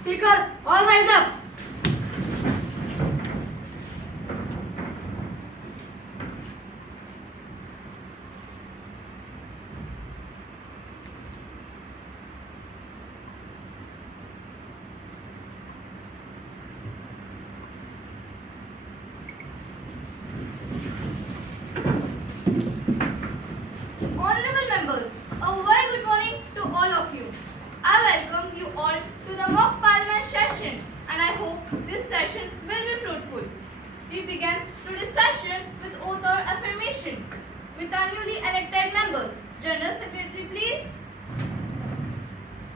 Speaker, all rise up. Honorable members, a very good morning to all of you. I welcome you all to the mock parliament session and I hope this session will be fruitful. We begin today's session with oath or affirmation with our newly elected members. General Secretary, please.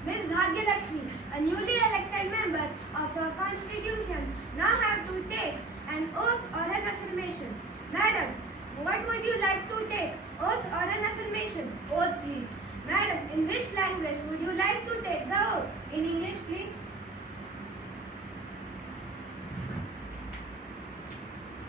Ms. Bhagyalakshmi, a newly elected member of our constitution, now have to take an oath or an affirmation. Madam, what would you like to take, oath or an affirmation? Oath, please. Madam, in which language would you like to take the oath? In English, please.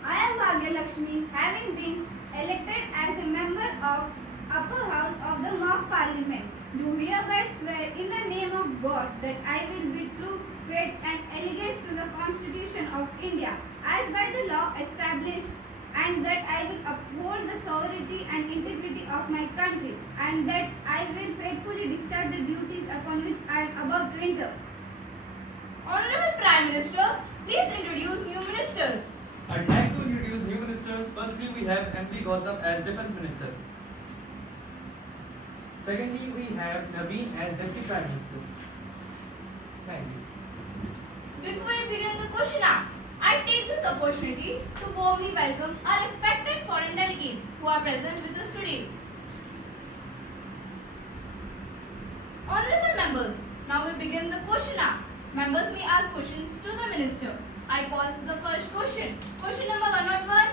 I am Bhagyalakshmi, having been elected as a member of Upper House of the mock parliament. Do hereby swear in the name of God that I will be true, faith and allegiance to the Constitution of India as by the law established, and that I will uphold the sovereignty and integrity of my country, and that I will faithfully discharge the duties upon which I am about to enter. Honorable Prime Minister, please introduce new ministers. I'd like to introduce new ministers. Firstly, we have MP Gautam as Defence Minister. Secondly, we have Naveen as Deputy Prime Minister. Thank you. Before we begin the question hour, I take this opportunity to warmly welcome our expected foreign delegates who are present with us today. Honorable members, now we begin the question hour. Members may ask questions to the minister. I call the first question. Question number 101.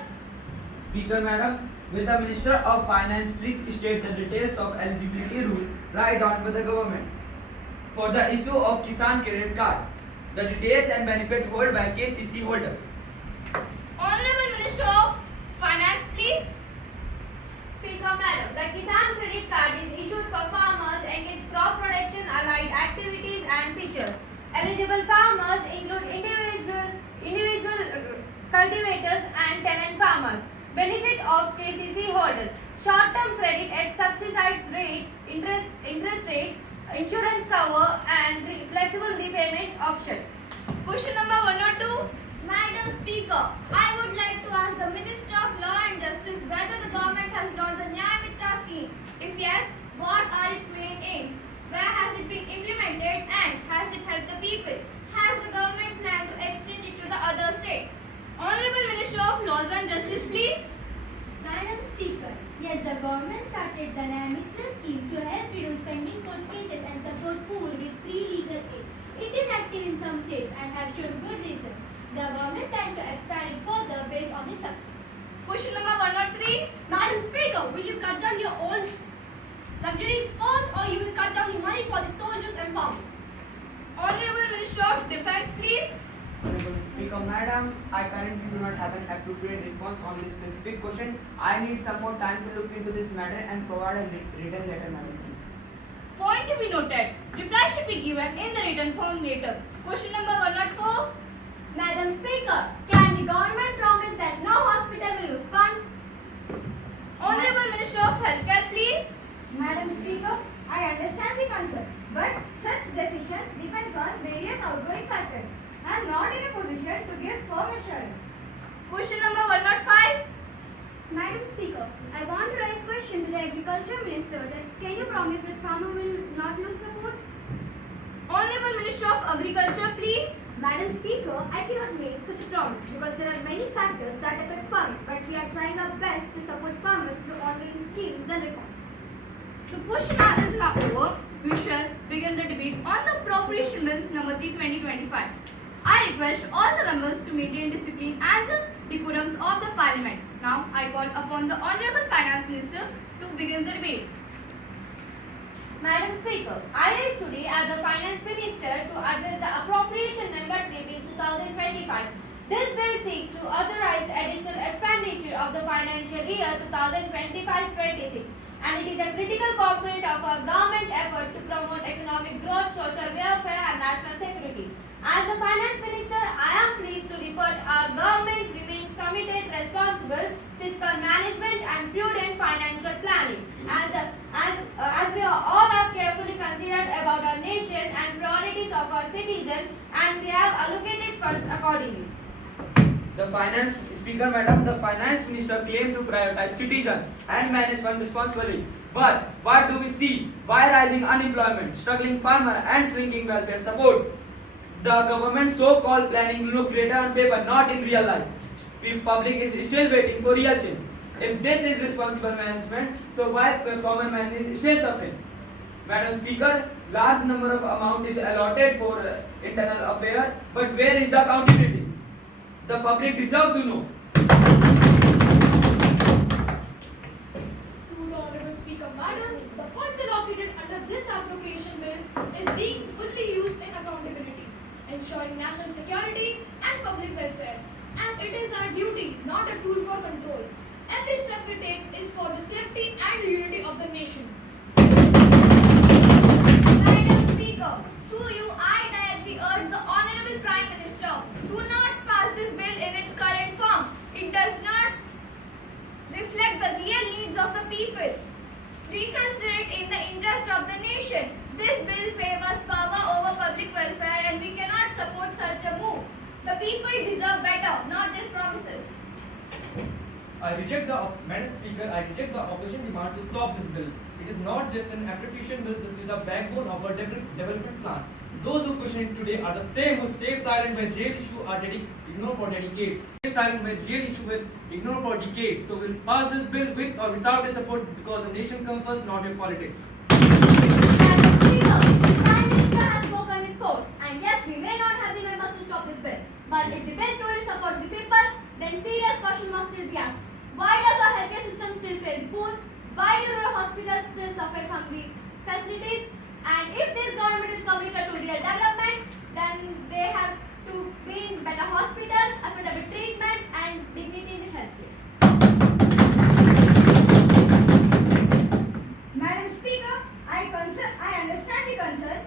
Speaker Madam, will the Minister of Finance please state the details of eligibility rule right on by the government for the issue of Kisan Credit Card, the details and benefit held by KCC holders? Honorable Minister of Finance, please. Speaker Madam, the Kisan Credit Card is issued for farmers engaged crop production, allied activities and features. Eligible farmers include individual cultivators and tenant farmers. Benefit of KCC holders: short-term credit at subsidized rates, interest rates, insurance cover and flexible repayment option. Question number 102. Madam Speaker, I would like to ask the Minister of Law and Justice whether the government has launched the Nyaya Mitra scheme. If yes, what are its main aims? Where has it been implemented and has it helped the people? Has the government planned to extend it to the other states? Honorable Minister of Laws and Justice, please. Madam Speaker, yes, the government started the Nyaya Mitra scheme to help reduce pending court cases and support poor with free legal aid. It is active in some states and has shown good reason. The government plans to expand it further based on its success. Question number 103. Madam Speaker, will you cut down your own luxury sports or you will cut down the money for the soldiers and farmers? Honorable Minister of Defence, please. Honorable Speaker Madam, I currently do not have an appropriate response on this specific question. I need some more time to look into this matter and provide a written letter, Madam, please. Point to be noted. Reply should be given in the written form later. Question number 104. Madam Speaker, can the government promise that no hospital will lose funds? Honorable Minister of Healthcare, please. Madam Speaker, I understand the concern, but such decisions depends on various outgoing factors. I am not in a position to give firm assurance. Question number 105. Madam Speaker, I want to raise question to the Agriculture Minister that can you promise that farmer will not lose support? Honorable Minister of Agriculture, please. Madam Speaker, I cannot make such a promise because there are many factors that affect farming, but we are trying our best to support farmers through ongoing schemes and reforms. The question hour is now over. We shall begin the debate on the Appropriation Bill number 3 2025. I request all the members to maintain discipline and the decorums of the Parliament. Now I call upon the Honorable Finance Minister to begin the debate. Madam Speaker, I rise today as the Finance Minister to address the Appropriation Number 3 Bill 2025. This bill seeks to authorize additional expenditure of the financial year 2025-26 and it is a critical component of our government effort to promote economic growth, social welfare and national security. As the Finance Minister, I am pleased to report our government remains committed, responsible fiscal management and prudent financial planning. As we all have carefully considered about our nation and priorities of our citizens, and we have allocated funds accordingly. The finance speaker, madam, the finance minister claimed to prioritize citizen and manage fund responsibly. But what do we see? Why rising unemployment, struggling farmer and shrinking welfare support? The government's so-called planning look greater on paper, not in real life. The public is still waiting for real change. If this is responsible management, so why the common man is still suffering? Madam Speaker, large number of amount is allotted for internal affair, but where is the accountability? The public deserve to know. To the Honorable Speaker, Madam, the funds allocated under this appropriation bill is being fully used in accountability, ensuring national security and public welfare. And it is our duty, not a tool for control. Every step we take is for the safety and unity of the nation. Madam Speaker, through you, I directly urge the Honorable Prime Minister, do not pass this bill in its current form. It does not reflect the real needs of the people. Reconsider it in the interest of the nation. This bill favors power over public welfare and we cannot support such a move. The people deserve better, not just promises. Madam Speaker, I reject the opposition demand to stop this bill. It is not just an appropriation bill, this is the backbone of our development plan. Those who question it today are the same who stay silent when real issues are ignored for decades. Stay silent when real issues were ignored for decades. So we'll pass this bill with or without your support because the nation comes first, not your politics. Madam Speaker, the Prime Minister has spoken with force, and yes, we may not have the members to stop this bill. But if the bill truly supports the people, then serious question must still be asked. Why does our healthcare system still fail the poor? Why do rural hospitals still suffer from the facilities? And if this government is committed to real development, then they have to be in better hospitals, affordable treatment, and dignity in healthcare. Madam Speaker, I understand the concern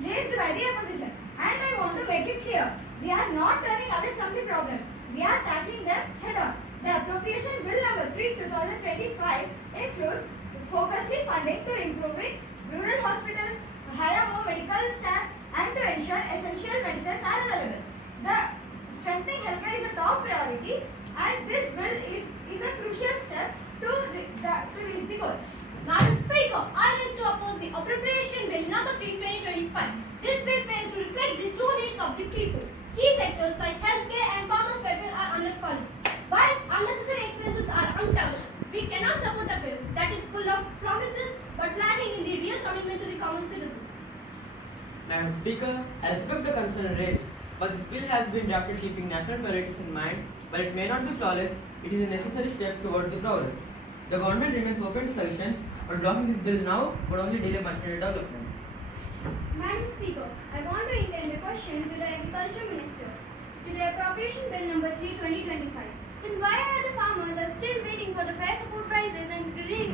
raised by the opposition, and I want to make it clear. We are not turning away from the problems. We are tackling them head on. The appropriation bill number 3/2025 includes focusly funding to improving rural hospitals, hire more medical staff, and to ensure essential medicines are available. The strengthening healthcare is a top priority, and this bill is a crucial step to reach the goal. Madam Speaker, I wish to oppose the appropriation bill number 3/2025. This bill fails to reflect the true needs of the people. Key sectors like healthcare and farmers' welfare are underfunded, while unnecessary expenses are untouched. We cannot support a bill that is full of promises but lacking in the real commitment to the common citizen. Madam Speaker, I respect the concern raised, but this bill has been drafted keeping national priorities in mind. While it may not be flawless, it is a necessary step towards the progress. The government remains open to suggestions, but blocking this bill now would only delay machinery development. Madam Speaker, I want to intend a question to the Agriculture Minister. To the appropriation bill number 3/2025. Then why are the farmers are still waiting for the fair support prices and relief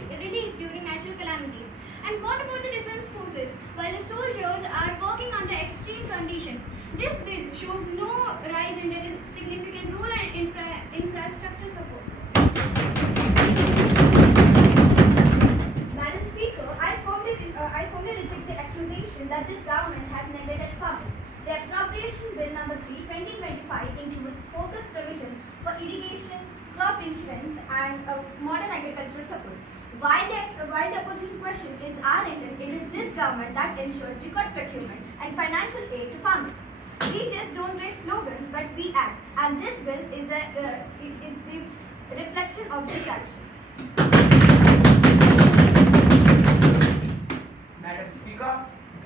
during natural calamities? And what about the defense forces while the soldiers are working under extreme conditions? This bill shows no rise in their significant role and infrastructure support. Madam Speaker, I firmly reject the accusation that this government has neglected farmers. The appropriation bill number 3/2025 includes focused provision for irrigation, crop insurance, and modern agricultural support. While the opposition question is our intent, it is this government that ensured record procurement and financial aid to farmers. We just don't raise slogans, but we act, and this bill is the reflection of this action. Madam Speaker,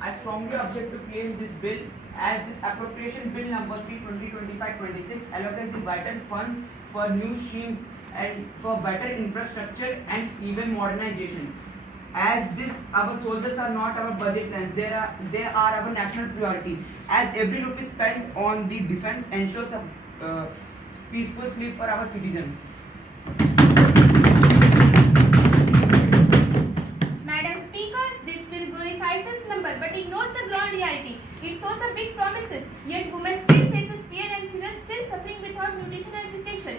I strongly object to claim this bill as this appropriation bill number 3/2025-26 allocates the vital funds for new streams and for better infrastructure and even modernization. As our soldiers are not our budget plans, they are our national priority. As every rupee spent on the defense ensures a peaceful sleep for our citizens. Madam Speaker, this bill glorifies its number but ignores the ground reality. It shows a big promises, yet women still faces fear and children still suffering without nutrition and education.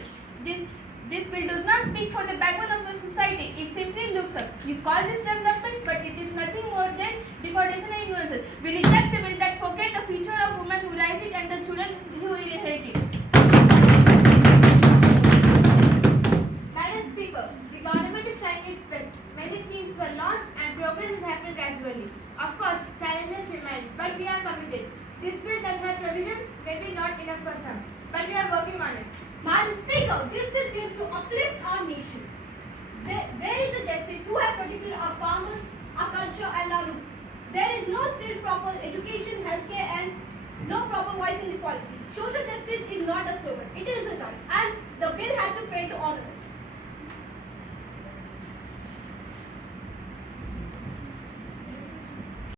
This bill does not speak for the backbone of the society. It simply looks up. You call this development, but it is nothing more than degradation and ignorance. We reject the bill that forget the future of women who rise it and the children who inherit it. Madam Speaker, the government is trying its best. Many schemes were launched and progress is happening gradually. Of course, challenges remain, but we are committed. This bill does have provisions, maybe not enough for some, but we are working on it. Madam Speaker, this bill seems to uplift our nation. Where is the justice who have protected our farmers, our culture and our roots? There is no still proper education, healthcare and no proper voice in the policy. Social justice is not a slogan, it is a right and the bill has to pay to honor it.